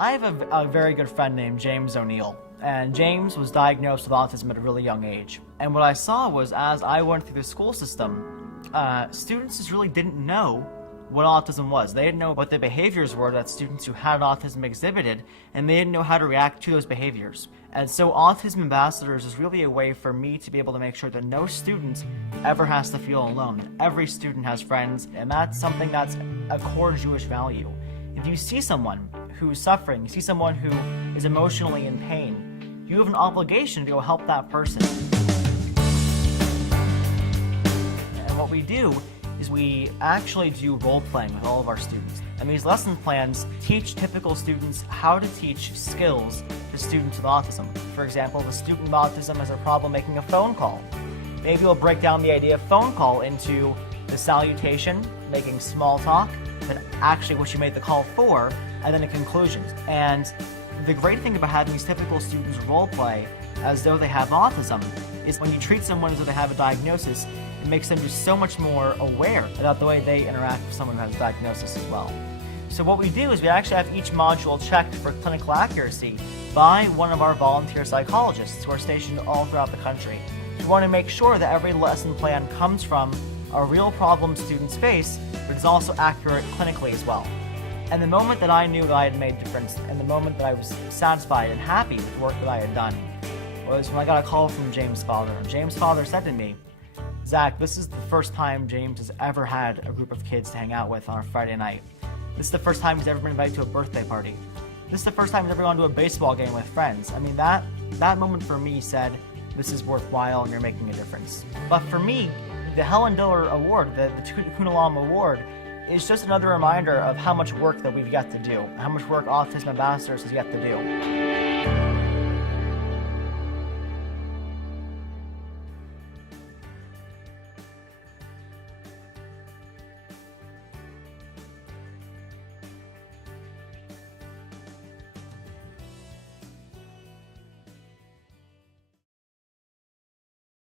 I have a very good friend named James O'Neill, and James was diagnosed with autism at a really young age. And what I saw was, as I went through the school system, students just really didn't know what autism was. They didn't know what the behaviors were that students who had autism exhibited, and they didn't know how to react to those behaviors. And so Autism Ambassadors is really a way for me to be able to make sure that no student ever has to feel alone. Every student has friends, and that's something that's a core Jewish value. If you see someone who's suffering, you see someone who is emotionally in pain, you have an obligation to go help that person. And what we do is we actually do role-playing with all of our students. And these lesson plans teach typical students how to teach skills to students with autism. For example, the student with autism has a problem making a phone call. Maybe we'll break down the idea of phone call into the salutation, making small talk, then actually what you made the call for, and then a conclusion. And the great thing about having these typical students role play as though they have autism is when you treat someone as though they have a diagnosis, it makes them just so much more aware about the way they interact with someone who has a diagnosis as well. So what we do is we actually have each module checked for clinical accuracy by one of our volunteer psychologists who are stationed all throughout the country. We want to make sure that every lesson plan comes from a real problem students face, but it's also accurate clinically as well. And the moment that I knew that I had made a difference, and the moment that I was satisfied and happy with the work that I had done, was when I got a call from James' father. James' father said to me, "Zach, this is the first time James has ever had a group of kids to hang out with on a Friday night. This is the first time he's ever been invited to a birthday party. This is the first time he's ever gone to a baseball game with friends." I mean, that moment for me said, this is worthwhile and you're making a difference. But for me, the Helen Diller Award, the Tikkun Olam Award, is just another reminder of how much work that we've got to do, how much work Autism Ambassadors has yet to do.